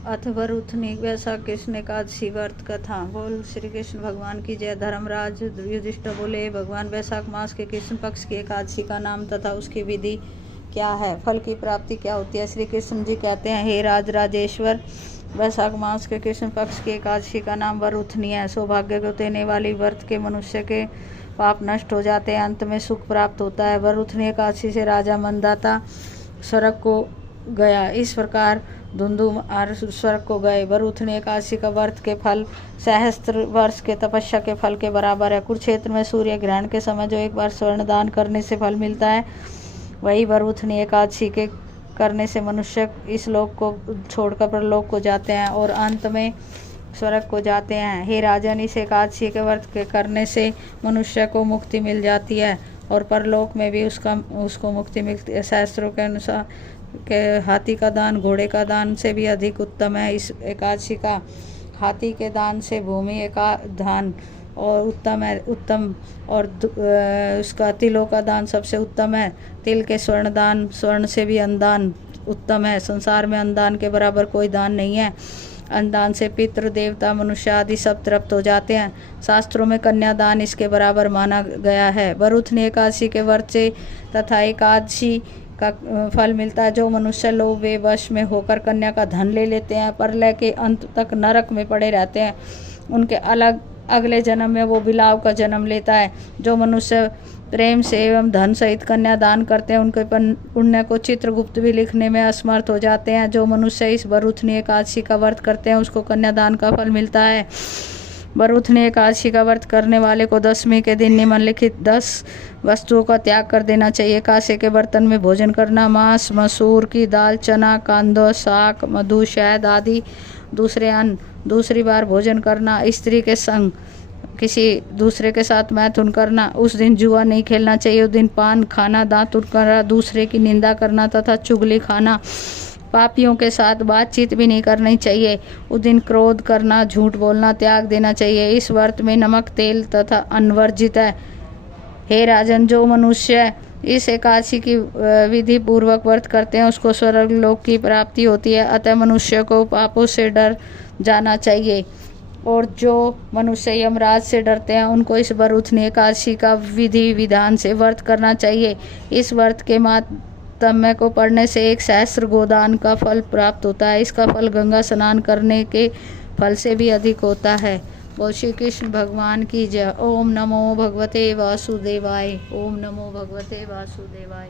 अथ वरुथनी वैशाख कृष्ण एकादशी व्रत कथा। बोल श्री कृष्ण भगवान की जय। धर्मराज युधिष्ठिर बोले, भगवान वैशाख मास के कृष्ण पक्ष की एकादशी का नाम तथा उसकी विधि क्या है, फल की प्राप्ति क्या होती है। श्री कृष्ण जी कहते हैं, हे राजेश्वर, वैशाख मास के कृष्ण पक्ष की एकादशी का नाम वरुथनी है। सौभाग्य को देने वाली व्रत के मनुष्य के पाप नष्ट हो जाते हैं, अंत में सुख प्राप्त होता है। वरुथनी एकादशी से राजा मंदाता स्वर्ग को गया। इस प्रकार धुंधुमार स्वर्ग को गए। वरुथनी एकादशी का व्रत के फल सहस्त्र वर्ष के तपस्या के फल के बराबर है। कुरुक्षेत्र में सूर्य ग्रहण के समय जो एक बार स्वर्ण दान करने से फल मिलता है, वही वरुथनी एकादशी के करने से मनुष्य इस लोक को छोड़कर परलोक को जाते हैं और अंत में स्वर्ग को जाते हैं। हे राजन, इस एकादशी के व्रत के करने से मनुष्य को मुक्ति मिल जाती है और परलोक में भी उसको मुक्ति मिलती है। शास्त्रों के अनुसार के हाथी का दान घोड़े का दान से भी अधिक उत्तम है। इस एकादशी का हाथी के दान से भूमि का दान और उत्तम और उसका तिलों का दान सबसे उत्तम है। तिल के स्वर्ण दान, स्वर्ण से भी अन्नदान उत्तम है। संसार में अन्नदान के बराबर कोई दान नहीं है। अन्नदान से पितृ देवता मनुष्य आदि सब तृप्त हो जाते हैं। शास्त्रों में कन्यादान इसके बराबर माना गया है। वरुथनी एकादशी के व्रत से तथा एकादशी का फल मिलता है। जो मनुष्य लोभ वे वश में होकर कन्या का धन ले लेते हैं, प्रलय के अंत तक नरक में पड़े रहते हैं, उनके अगले जन्म में वो बिलाव का जन्म लेता है। जो मनुष्य प्रेम से एवं धन सहित कन्या दान करते हैं, उनके पुण्य को चित्रगुप्त भी लिखने में असमर्थ हो जाते हैं। जो मनुष्य इस वरुथनी एकादशी का व्रत करते हैं, उसको कन्यादान का फल मिलता है। वरुथनी एकादशी का व्रत करने वाले को दशमी के दिन निम्नलिखित 10 वस्तुओं का त्याग कर देना चाहिए। कांसे के बर्तन में भोजन करना, मांस, मसूर की दाल, चना, कांदो, साग, मधु, शहद आदि दूसरे अन्न, दूसरी बार भोजन करना, स्त्री के संग किसी दूसरे के साथ मैथुन करना, उस दिन जुआ नहीं खेलना चाहिए। उस दिन पान खाना, दातुन करना, दूसरे की निंदा करना तथा चुगली खाना, पापियों के साथ बातचीत भी नहीं करनी चाहिए। उस दिन क्रोध करना, झूठ बोलना त्याग देना चाहिए। इस व्रत में नमक, तेल तथा अन्न वर्जित है। हे राजन, जो मनुष्य इस एकादशी की विधि पूर्वक व्रत करते हैं, उसको स्वर्ग लोक की प्राप्ति होती है। अतः मनुष्य को पापों से डर जाना चाहिए और जो मनुष्य यमराज से डरते हैं, उनको इस वरुथनी एकादशी का विधि विधान से व्रत करना चाहिए। इस व्रत के माहात्म्य को पढ़ने से 1 सहस्त्र गोदान का फल प्राप्त होता है। इसका फल गंगा स्नान करने के फल से भी अधिक होता है। बोल श्री कृष्ण भगवान की जय। ओम नमो भगवते वासुदेवाय। ओम नमो भगवते वासुदेवाय।